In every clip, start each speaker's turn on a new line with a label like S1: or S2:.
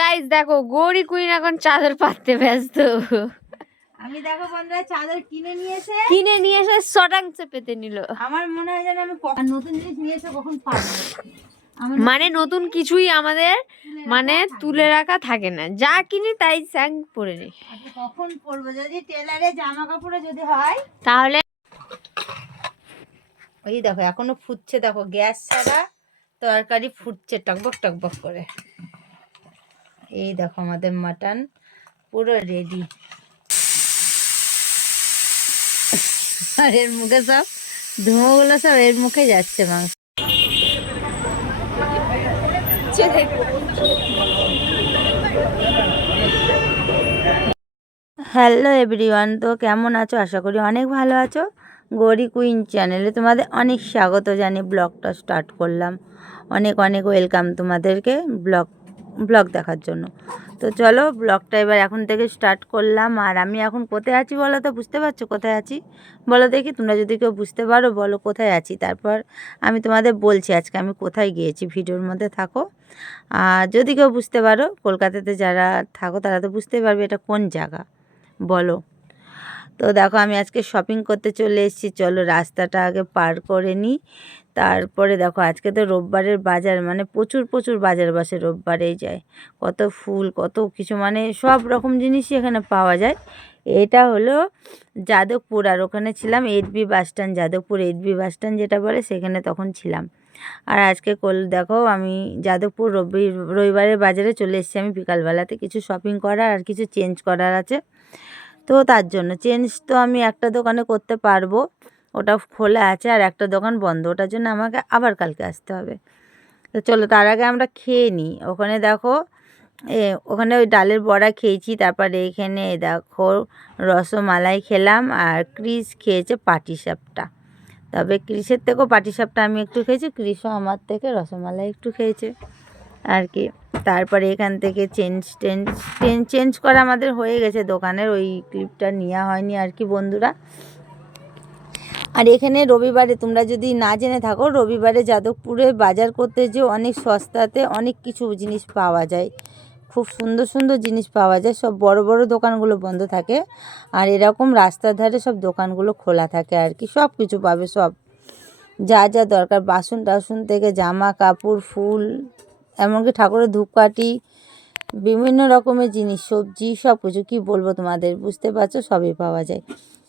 S1: Guys দেখো Gauri queen এখন চাদর পাততে ব্যস্ত।
S2: আমি দেখো বন্ধুরা চাদর কিনে নিয়েছে
S1: কিনে নিয়ে এসে শটাংসে পেতে নিল।
S2: আমার মনে হয় যেন আমি নতুন জিনিস নিয়ে এসে কখন পাবো।
S1: মানে নতুন কিছুই আমাদের মানে তুলে রাখা থাকে না। যা কিনি তাই স্যাং পরে নি।
S2: কখন পরবো? যদি টেলারে জামা কাপড়ে যদি হয়
S1: তাহলে
S2: ওই দেখো এখনও ফুটছে দেখো গ্যাস ছাড়া তরকারি ফুটছে টকবক টকবক করে। এই দেখো আমাদের মাটন পুরো রেডি আর এর মুখে সব ধুঁয়োগুলো সব এর মুখে যাচ্ছে মাংস। হ্যালো এভরিওয়ান, তো কেমন আছো? আশা করি অনেক ভালো আছো। গৌরী কুইন চ্যানেলে তোমাদের অনেক স্বাগত জানি ব্লগটা স্টার্ট করলাম। অনেক অনেক ওয়েলকাম তোমাদেরকে ব্লগ ব্লগ দেখার জন্য। তো চলো ব্লগটা এবার এখন থেকে স্টার্ট করলাম। আর আমি এখন কোথায় আছি বলো তো? বুঝতে পারছ কোথায় আছি? বলো দেখি, তোমরা যদি কেউ বুঝতে পারো বলো কোথায় আছি। তারপর আমি তোমাদের বলছি আজকে আমি কোথায় গিয়েছি, ভিডিওর মধ্যে থাকো। আর যদি কেউ বুঝতে পারো, কলকাতাতে যারা থাকো তারা তো বুঝতে পারবে এটা কোন জায়গা। বলো। তো দেখো আমি আজকে শপিং করতে চলে এসেছি। চলো রাস্তাটা আগে পার করে নিই। তারপরে দেখো, আজকে তো রোববারের বাজার মানে প্রচুর প্রচুর বাজার বসে রোববারেই যায়। কত ফুল, কত কিছু মানে সব রকম জিনিসই এখানে পাওয়া যায়। এটা হলো যাদবপুর, আর ওখানে ছিলাম eight B bus stand Jadavpur eight B bus stand যেটা বলে, সেখানে তখন ছিলাম। আর আজকে কল, দেখো, আমি যাদবপুর রবি, রবিবারের বাজারে চলে এসেছি। আমি বিকালবেলাতে কিছু শপিং করার আর কিছু চেঞ্জ করার আছে। তো তার জন্য চেঞ্জ তো আমি একটা দোকানে করতে পারব। ওটা খোলা আছে আর একটা দোকান বন্ধ, ওটার জন্য আমাকে আবার কালকে আসতে হবে। তো চলো তার আগে আমরা খেয়ে নিই। ওখানে দেখো, এ ওখানে ওই ডালের বড়া খেয়েছি, তারপরে এখানে দেখো রসমালাই খেলাম আর ক্রিস খেয়েছে পাটিসাপটা তবে ক্রিসের থেকেও পাটিসাপটা আমি একটু খেয়েছি, ক্রিসও আমার থেকে রসমালাই একটু খেয়েছে। আর কি। তারপরে এখান থেকে চেঞ্জ টেঞ্জ চেঞ্জ চেঞ্জ করা আমাদের হয়ে গেছে দোকানের। ওই ক্লিপটা নেওয়া হয়নি আর কি বন্ধুরা। আর এখানে রবিবারে তোমরা যদি না জেনে থাকো, রবিবারে যাদবপুরে বাজার করতে যে অনেক সস্তাতে অনেক কিছু জিনিস পাওয়া যায়। খুব সুন্দর সুন্দর জিনিস পাওয়া যায়। সব বড় বড় দোকানগুলো বন্ধ থাকে। আর এরকম রাস্তার ধারে সব দোকানগুলো খোলা থাকে আর কি। সব কিছু পাবে সব। যা যা দরকার। বাসন টাসন থেকে জামা, কাপড়, ফুল এমনকি ঠাকুরের ধূপকাঠি, বিভিন্ন রকমের জিনিস, সবজি, সব কিছু কী বলব তোমাদের? বুঝতে পারছ? সবই পাওয়া যায়।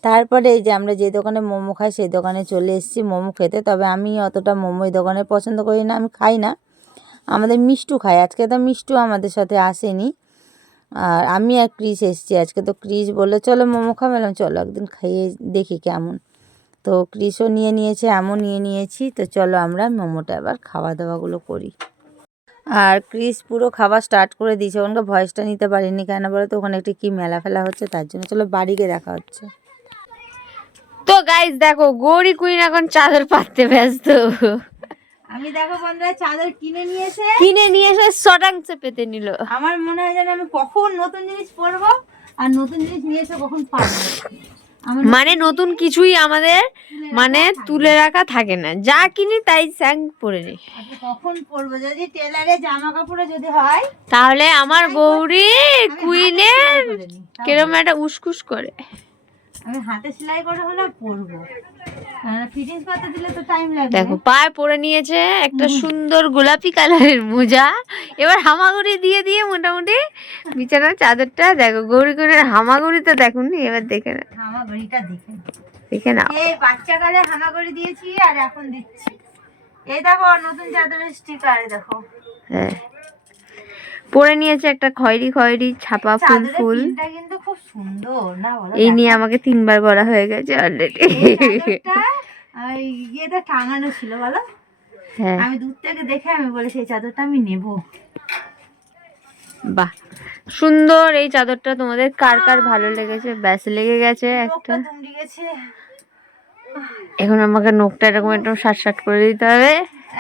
S2: তারপরে এই যে আমরা যে দোকানে মোমো খাই, সেই দোকানে চলে এসেছি মোমো খেতে। তবে আমি অতটা মোমো এই দোকানে পছন্দ করি না, আমি খাই না। আমাদের মিষ্টু খাই আজকে তো মিষ্টু আমাদের সাথে আসেনি। আর আমি আর ক্রিস এসেছি। আজকে তো ক্রিস বলল, চলো মোমো খাবেলাম চলো একদিন খাইয়ে দেখি কেমন। তো ক্রিসও নিয়ে নিয়েছে এমন নিয়ে নিয়েছি। তো চলো আমরা মোমোটা এবার খাওয়া দাওয়াগুলো করি। আর ক্রিস পুরো খাবার স্টার্ট করে দিয়েছে। ওখানকার ভয়েসটা নিতে পারিনি কেন বলো তো? ওখানে একটি কী মেলা ফেলা হচ্ছে তার জন্য চলো বাড়িকে দেখা হচ্ছে।
S1: তো গাইস দেখো গৌরী কুইন এখন চাদর পাততে ব্যস্ত।
S2: আমি দেখো বন্ধুরা চাদর কিনে নিয়েছে
S1: কিনে নিয়ে এসে শটাংসে পেতে নিল।
S2: আমার মনে হয় যেন আমি কখন নতুন জিনিস পরবো আর নতুন জিনিস নিয়ে এসে কখন পাবো।
S1: মানে নতুন কিছুই আমাদের মানে তুলে রাখা থাকে না। যা কিনি তাই স্যাং পরে নি।
S2: কখন পরবো? যদি টেলারে জামা কাপড়ে যদি হয়?
S1: তাহলে আমার গৌরী
S2: কুইনে
S1: কুইনের কিরম একটা উসকুস করে।
S2: আমি হাতে সেলাই করে হলে পরবো।
S1: দেখো পায়ে পরে নিয়েছে একটা সুন্দর গোলাপি কালারের মোজা। এবার হামাগুড়ি দিয়ে দিয়ে মোটামুটি বিছানার চাদরটা দেখো গৌরী হামাগুড়ি তো দেখুন এবার দেখে না
S2: আমার ঘড়িটা দেখে নাও।
S1: না
S2: এই বাচ্চাকালে হামাগুড়ি দিয়েছি আর এখন দিচ্ছি। এই দেখো নতুন চাদরের স্টিকার দেখো।
S1: হ্যাঁ। পরে নিয়েছে একটা খয়েরি খয়েরি ছাপা ফুল ফুল।
S2: কিন্তু সুন্দর। না বলো
S1: এই নিয়ে আমাকে তিনবার বলা হয়ে গেছে অলরেডি
S2: এই চাদরটা টাঙানো ছিল বলো।
S1: হ্যাঁ।
S2: আমি দূর থেকে দেখে আমি বলে সেই চাদরটা আমি নেব।
S1: বাহ সুন্দর। এই চাদরটা তোমাদের কার কার ভালো লেগেছে? ব্যাস লেগে গেছে একটা। এখন আমাকে নোকটা এরকম একদম সাট সাট করে দিতে হবে।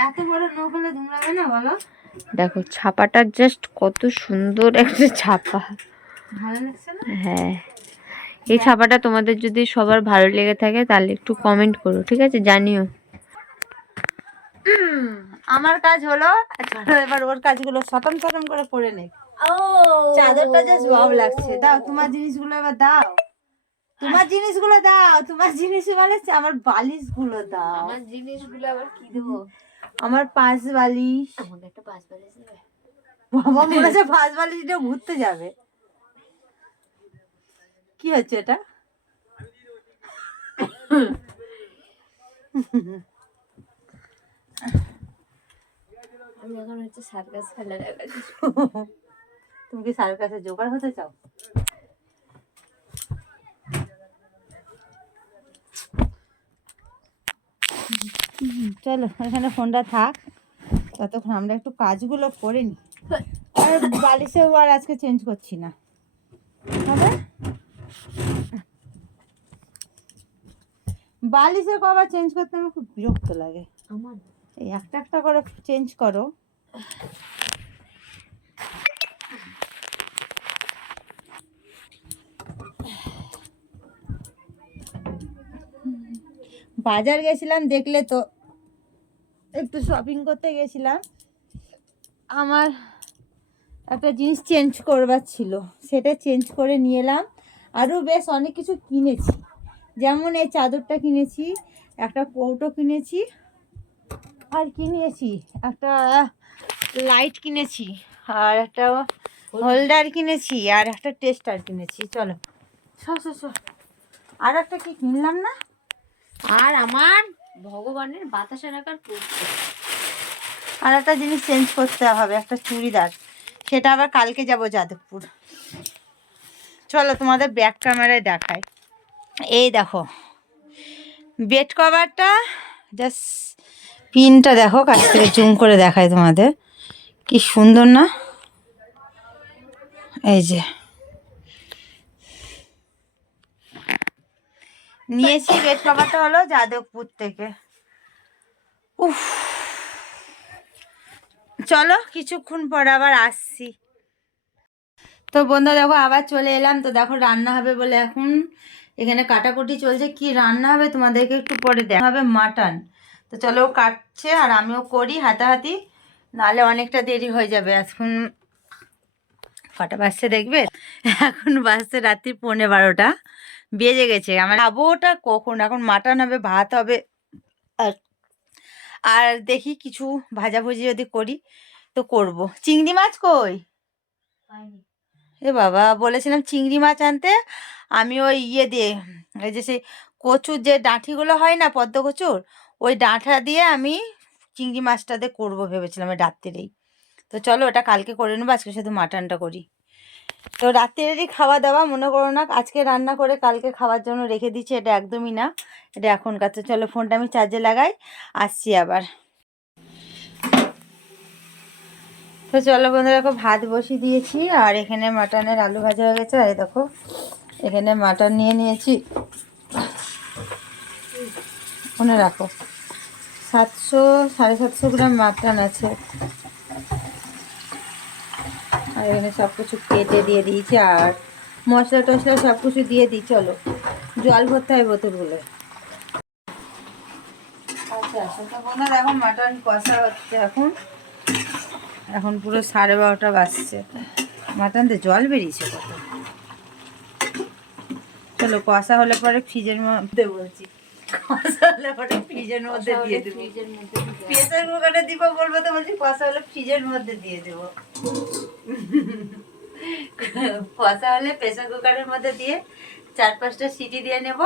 S2: এত বড় নোক হলে দুমড়াবে না বলো।
S1: দেখো ছাপাটা জাস্ট কত সুন্দর একটা ছাপা। হ্যাঁ। এই ছাপাটা তোমাদের যদি সবার ভালো লেগে থাকে তাহলে একটু কমেন্ট করো ঠিক আছে? জানিও।
S2: আমার কাজ হলো এবার ওর কাজগুলো সতম সতম করে পড়ে নে চাদরটা জাস্ট ওয়াও লাগছে। দাও তোমার জিনিসগুলো এবার দাও। তোমার জিনিসগুলো দাও তোমার জিনিস মানে আমার বালিশগুলো দাও।
S1: আমার জিনিসগুলো আবার কি দেবো?
S2: আমার পাঁচ বালিশ।
S1: আমাকে একটা পাঁচ বালিশ দেবে।
S2: বাবা মনে হচ্ছে পাঁচ বালিশ নিয়ে ঘুরতে যাবে। কি হচ্ছে এটা?
S1: আমি এখন হচ্ছে সার্কাস খেলা
S2: তুমি কি স্যারের কাছে জোগাড় হতে চাও? চলো এখানে ফোনটা থাক। ততক্ষণ আমরা একটু কাজগুলো করে নিই আর বালিশেও আর আজকে চেঞ্জ করছি না হবে বালিশের কবার চেঞ্জ করতে আমার খুব বিরক্ত লাগে।
S1: আমার?
S2: এই একটা একটা করে চেঞ্জ করো। বাজার গেছিলাম দেখলে তো একটু শপিং করতে গেছিলাম। আমার একটা জিনিস চেঞ্জ করবার ছিল সেটা চেঞ্জ করে নিয়ে এলাম। আরও বেশ অনেক কিছু কিনেছি। যেমন এই চাদরটা কিনেছি, একটা কৌটো কিনেছি আর কিনেছি একটা লাইট কিনেছি আর একটা হোল্ডার কিনেছি আর একটা টেস্টার কিনেছি। চলো সর আর একটা কি কিনলাম না?
S1: আর আমার ভগবানের বাতাসে রাখার
S2: আর একটা জিনিস চেঞ্জ করতে হবে, একটা চুড়িদার। সেটা আবার কালকে যাব যাদবপুর। চলো তোমাদের ব্যাক ক্যামেরায় দেখাই। এই দেখো। বেড কভারটা জাস্ট পিনটা দেখো, কাছ থেকে জুম করে দেখাই তোমাদের। কি সুন্দর না? এই যে। নিয়েছি বেড কভারটা হলো যাদবপুর থেকে। উফ। চলো, কিছুক্ষণ পর আবার আসছি। তো বন্ধু দেখো আবার চলে এলাম। তো দেখো রান্না হবে বলে এখন। এখানে কাটাকুটি চলছে। কি রান্না হবে তোমাদেরকে একটু পরে দেখা হবে মাটন তো চলো কাটছে আর আমিও করি হাতাহাতি, নাহলে অনেকটা দেরি হয়ে যাবে। এখন কটা বাজছে দেখবে? এখন বাজছে রাত্রি পৌনে বারোটা। বেজে গেছে। আমার খাব ওটা কখন? এখন মাটন হবে, ভাত হবে, আর আর দেখি কিছু ভাজাভুজি যদি করি, তো করব। চিংড়ি মাছ কই? এ বাবা, বলেছিলাম চিংড়ি মাছ আনতে। আমি ওই ইয়ে দিয়ে, এই যে সেই কচুর যে ডাঁঠিগুলো হয় না, পদ্ম কচুর, ওই ডাঁটা দিয়ে আমি চিংড়ি মাছটাতে করব ভেবেছিলাম ওই রাত্রিরেই তো চলো ওটা কালকে করে নেব, আজকে শুধু মাটনটা করি। তো রাত্রিরেরই খাওয়া দাওয়া মনে করো না, আজকে রান্না করে কালকে খাওয়ার জন্য রেখে দিচ্ছি এটা একদমই না, এটা এখনকার। তো চলো ফোনটা আমি চার্জে লাগাই, আসছি আবার। তো চলো বন্ধুরা, দেখো ভাত বসিয়ে দিয়েছি, আর এখানে মাটনের আলু ভাজা হয়ে গেছে। আর দেখো, এখানে মাটন নিয়ে নিয়েছি। মনে রাখো, সাতশো, সাড়ে সাতশো গ্রাম মাটন আছে। আর এখানে সব কিছু কেটে দিয়ে দিয়েছি, আর মশলা টশলা সব কিছু দিয়ে দিই, চলো। জল ভরতে হয় বোতলগুলো। আচ্ছা আচ্ছা তো বন্ধুরা, এখন মাটন কষা হচ্ছে এখন। এখন পুরো সাড়ে বারোটা বাজছে। মাটনতে জল বেরিয়েছে কত? চলো কষা হলে পরে ফ্রিজের মধ্যে বলছি। কষা হলে পরে ফ্রিজের মধ্যে দিয়ে দেবো। প্রেসার কুকারে দিব। বলব তো বলছি কষা হলে ফ্রিজের মধ্যে দিয়ে দেবো। কষা হলে প্রেসার কুকারের মধ্যে দিয়ে চার পাঁচটা সিটি দিয়ে নেব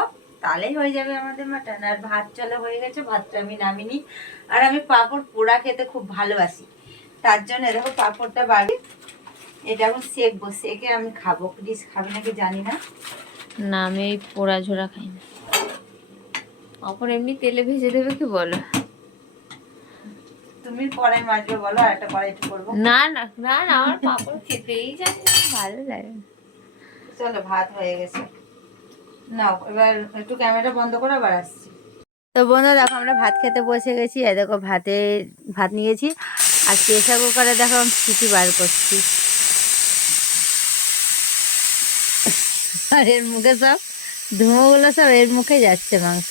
S2: তাহলেই হয়ে যাবে আমাদের মাটন। আর ভাত চলে হয়ে গেছে ভাতটা আমি নামিনি। আর আমি পাঁপড় পোড়া খেতে খুব ভালোবাসি। তার জন্য দেখো পাঁপড়টা বাড়ি। এটা এখন সেকবো সেকে আমি খাব। প্লিজ খাবে নাকি জানি না।
S1: না আমি এই পোড়া ঝোড়া খাই না। অপর এমনি তেলে ভেজে দেবে কি বলো?
S2: তুমি কড়াই মাছবে বলো আর একটা কড়াই একটু করব।
S1: না না না না আমার পাপড় খেতেই ভালো লাগে
S2: চলো ভাত হয়ে গেছে। নাও এবার একটু ক্যামেরা বন্ধ করে আবার আসছি। তো বন্ধু দেখো আমরা ভাত খেতে বসে গেছি। এই দেখো ভাতে ভাত নিয়েছি। আর প্রেশার কুকারে দেখো আমি সিটি বার করছি। আর এর মুখে সব ধুঁয়োগুলো সব এর মুখে যাচ্ছে মাংস।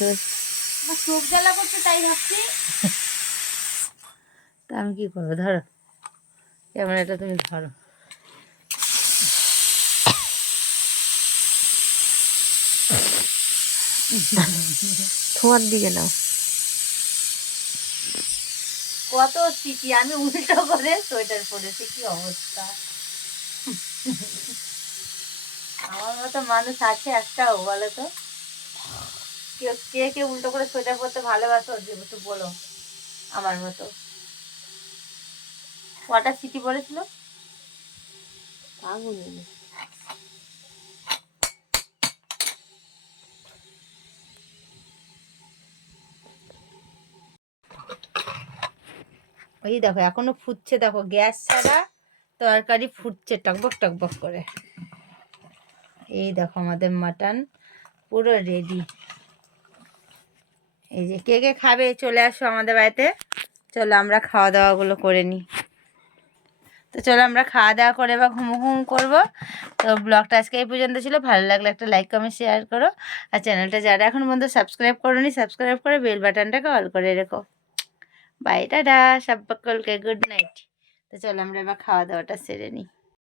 S1: চোখ জ্বালা করছে তাই ভাবছি।
S2: তা আমি কী করব? ধরো। ক্যামেরাটা তুমি ধরো।
S1: তোমার দিকে নাও।
S2: কত স্মৃতি? আমি উল্টো করে সোয়েটার পরেছি, কি অবস্থা? আমার মতো মানুষ আছে একটাও বলো তো কেউ কে কে উল্টো করে সোয়েটার পরতে ভালোবাসো? যেহেতু বলো আমার মতো। কটা সিটি পড়েছিল?
S1: আগুন
S2: ওই দেখো, এখনও ফুটছে, দেখো, গ্যাস ছাড়া তরকারি ফুটছে, টকবক টকবক করে। এই দেখো, আমাদের মাটন পুরো রেডি এই যে, কে কে খাবে? চলে আসো আমাদের বাড়িতে। চলো, আমরা খাওয়া দাওয়াগুলো করে নিই। তো চলো, আমরা খাওয়া দাওয়া করে বা ঘুম ঘুম করব। তো ব্লগটা আজকে এই পর্যন্ত ছিল। ভালো লাগলে একটা লাইক কমেন্ট শেয়ার করো। আর চ্যানেলটা যারা এখন পর্যন্ত সাবস্ক্রাইব করোনি সাবস্ক্রাইব করে বেল বাটনটাকে অল করে রেখো। বাই দাদা সব সকলকে গুড নাইট তো চলো আমরা এবার খাওয়া দাওয়াটা সেরে নিই।